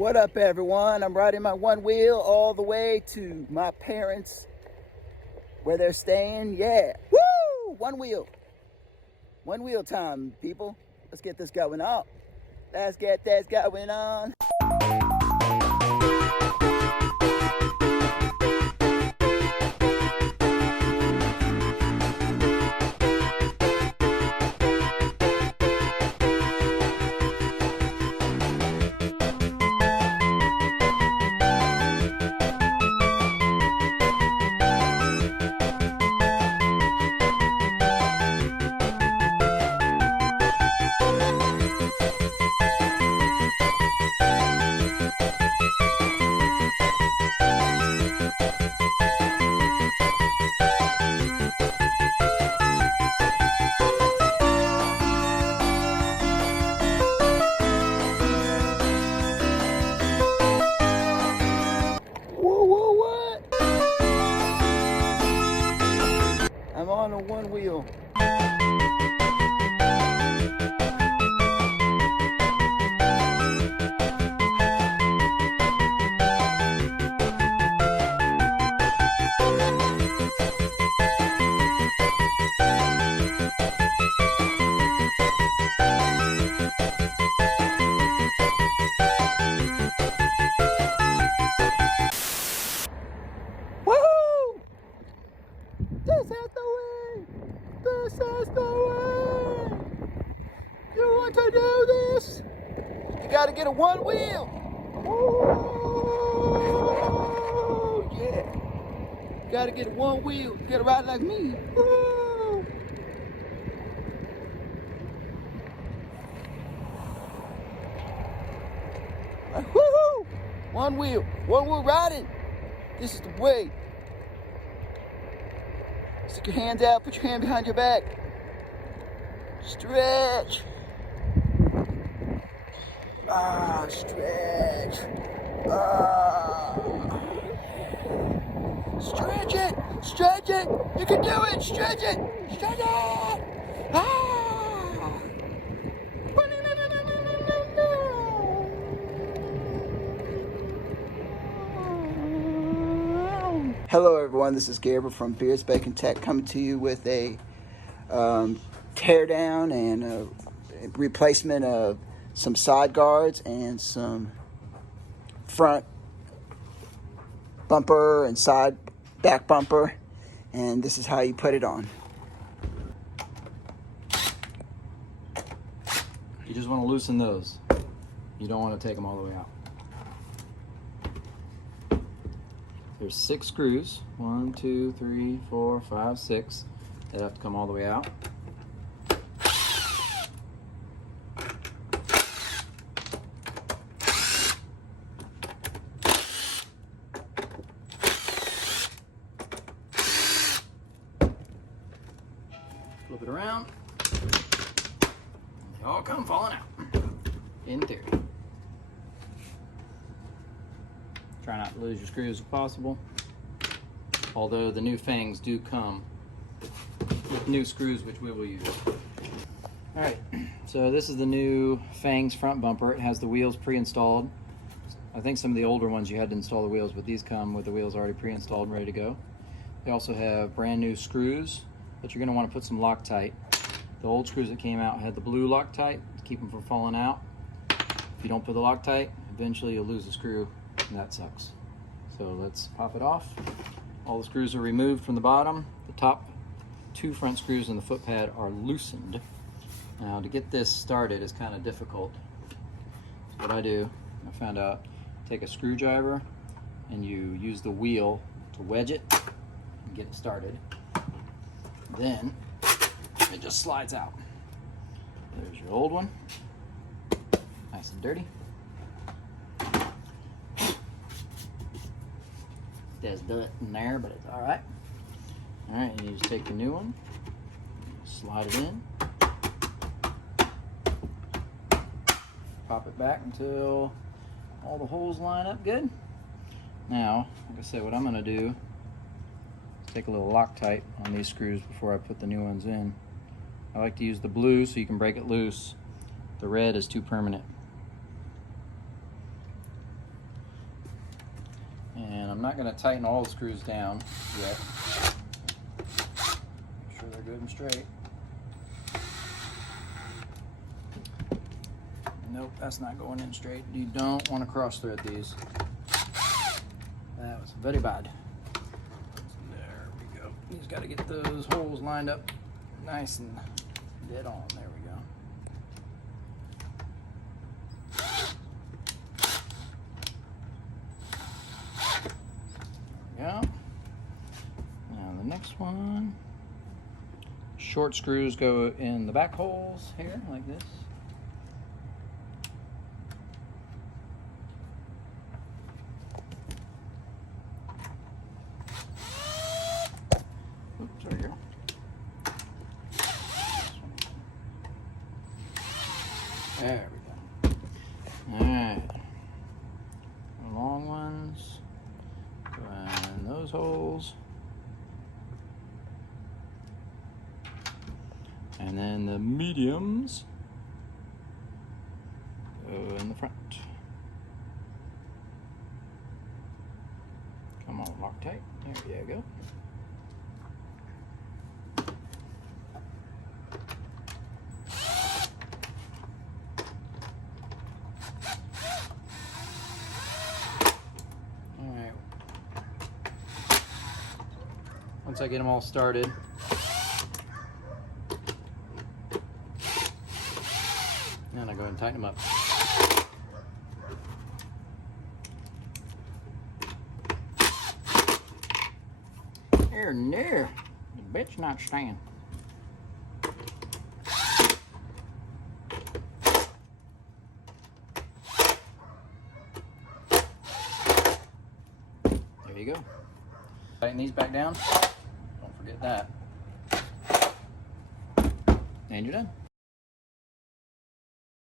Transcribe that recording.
What up, everyone? I'm riding my one wheel all the way to my parents where they're staying. Yeah. Woo! One wheel. One wheel time, people. Let's get this going on. Let's get this going on. I'm on a one wheel. Woohoo! This is the way! This is the way! You want to do this? You gotta get a one wheel! Woo! Yeah! You gotta get a one wheel. You gotta ride like me. Woo! Woohoo! One wheel riding. This is the way. Stick your hands out, put your hand behind your back. Stretch. Ah, stretch. Ah. Stretch it, stretch it. You can do it, stretch it, stretch it. Ah. Hello everyone, this is Gabriel from Beers Bacon Tech coming to you with a tear down and a replacement of some side guards and some front bumper and side back bumper, and this is how you put it on. You just want to loosen those. You don't want to take them all the way out. There's 6 screws. 1, 2, 3, 4, 5, 6. They have to come all the way out. Flip it around. They all come falling out. In theory. Try not to lose your screws if possible. Although the new fangs do come with new screws, which we will use. Alright, so this is the new fangs front bumper. It has the wheels pre-installed. I think some of the older ones you had to install the wheels, but these come with the wheels already pre-installed and ready to go. They also have brand new screws, but you're going to want to put some Loctite. The old screws that came out had the blue Loctite to keep them from falling out. If you don't put the Loctite, eventually you'll lose the screw, and that sucks. So let's pop it off. All the screws are removed from the bottom. The top 2 front screws and the foot pad are loosened. Now to get this started is kind of difficult. So what I do, I found out, take a screwdriver and you use the wheel to wedge it and get it started. Then it just slides out. There's your old one, nice and dirty. There's dirt in there, but it's all right. All right, and you just take the new one, slide it in, pop it back until all the holes line up good. Now, like I said, what I'm going to do is take a little Loctite on these screws before I put the new ones in. I like to use the blue so you can break it loose. The red is too permanent. And I'm not going to tighten all the screws down yet. Make sure they're good and straight. Nope, that's not going in straight. You don't want to cross thread these. That was very bad. There we go. You just got to get those holes lined up nice and dead on. There we go. There we go. Now the next one. Short screws go in the back holes here, like this. Oops, there we go. There we go. Alright. The long ones go in those holes. And then the mediums go in the front. Come on, lock tight. There you go. Alright. Once I get them all started, and I go ahead and tighten them up. There, there. The bit's not staying. There you go. Tighten these back down. Don't forget that. And you're done.